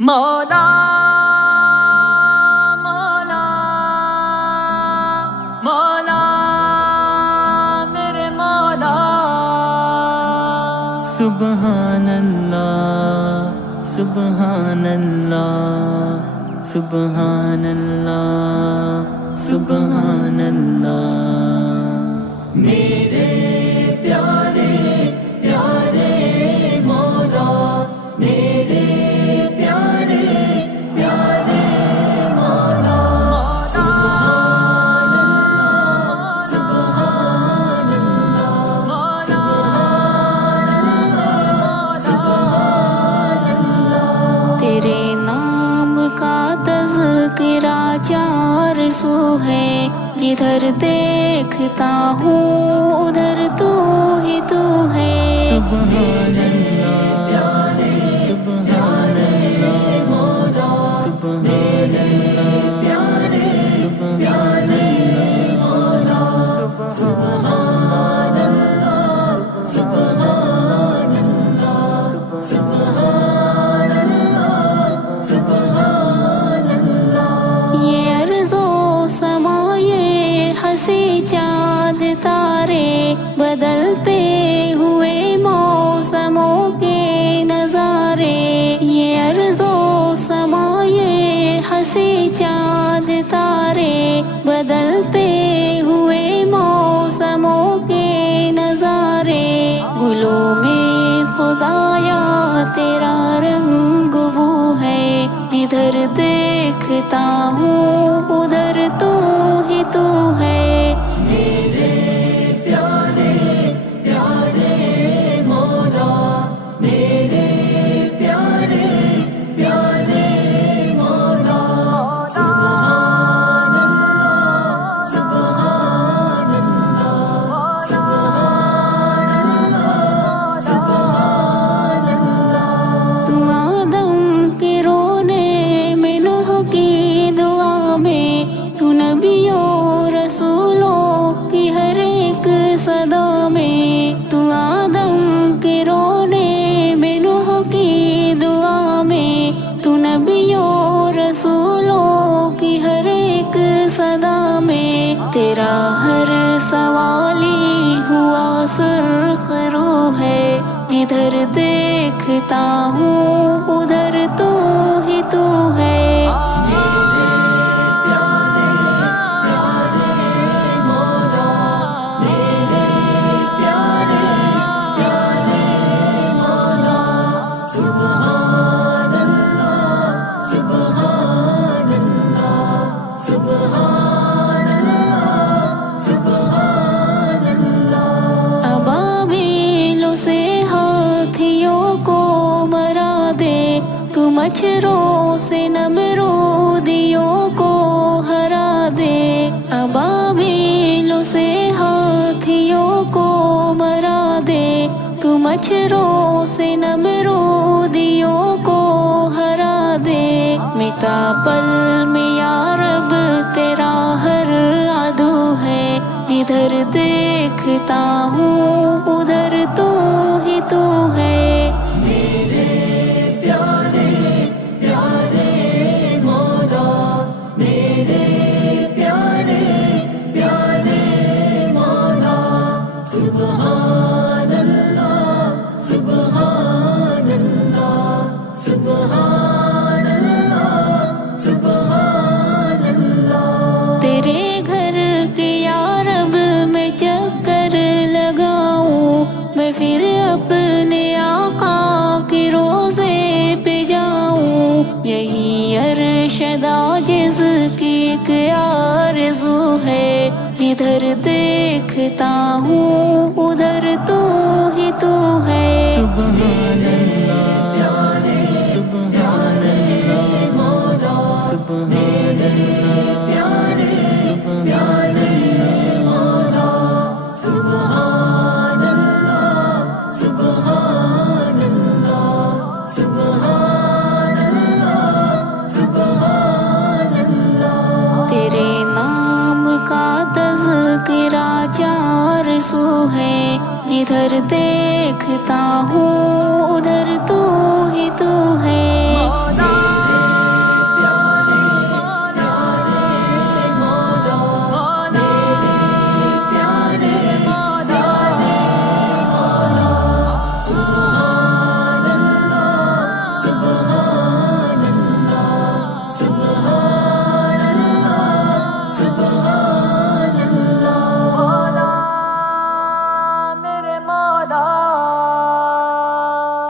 مولا مولا مولا میرے مولا سبحان اللہ سبحان اللہ سبحان اللہ سبحان اللہ میرے پیارے پیارے مولا میرے پیارے پیارے مولا سبحان اللہ سبحان اللہ سبحان اللہ سبحان اللہ تیرے نام کا تذکرہ چار سو ہے، جدھر دیکھتا ہوں ادھر تو ہی تو ہے۔ سبحان اللہ سبحان اللہ سبحان اللہ سبحان اللہ سبحان اللہ سبحان اللہ سبحان اللہ سبحان اللہ۔ یہ ارض و سما یہ ہنسی چاند تارے، بدلتے ہوئے موسموں کے نظارے۔ یہ ارض و سما یہ ہنسی چاند تارے، بدلتے ہوئے موسموں کے نظارے۔ گلوں میں خدایا تیرا رنگ وہ ہے، جدھر دیکھتا ہوں ادھر تو ہی تو ہے۔ میرے پیارے پیارے مولا میرے پیارے پیارے مولا سبحان اللہ سبحان اللہ سبحان اللہ سبحان اللہ۔ تو آدم کے رونے میں، نوح کی دعا میں، تو نبیوں رسولوں کی ہر ایک صدا میں۔ تو آدم کے رونے میں، نوح کی دعا میں، تو نبیوں رسولوں کی ہر ایک صدا میں۔ تیرا ہر سوالی ہوا سرخ رو ہے، جدھر دیکھتا ہوں ادھر تو ہی تو ہے۔ سبحان اللہ سبحان اللہ سبحان اللہ سبحان اللہ۔ ابابیلوں سے ہاتھیوں کو مرا دے، تو مچھروں سے نمرودیوں کو ہرا دے۔ ابابیلوں سے ہاتھیوں کو مرا دے، تو مچھروں سے نمرودیوں کو ہرا دے۔ مٹا پل میں یا رب تیرا ہر عدو ہے، جدھر دیکھتا ہوں ادھر تو ہی تو ہے۔ میرے پیارے پیارے مولا میرے پیارے پیارے مولا سبحان اللہ سبحان اللہ سبحان اللہ سبحان اللہ۔ تیرے گھر کے یا رب میں چکر لگاؤں، میں پھر اپنے آقا کے روزے پہ جاؤں۔ یہی ارشد عاجز کی ایک آرزو ہے، جدھر دیکھتا ہوں ادھر تو ہی تو ہے۔ سبحان اللہ سبحان اللہ مولا سبحان اللہ سبحان اللہ مولا سبحان اللہ سبحان اللہ سبحان اللہ سبحان اللہ۔ تیرے نام کا تذکرہ چار سو ہے، جدھر دیکھتا ہوں ادھر تو ہی تو ہے۔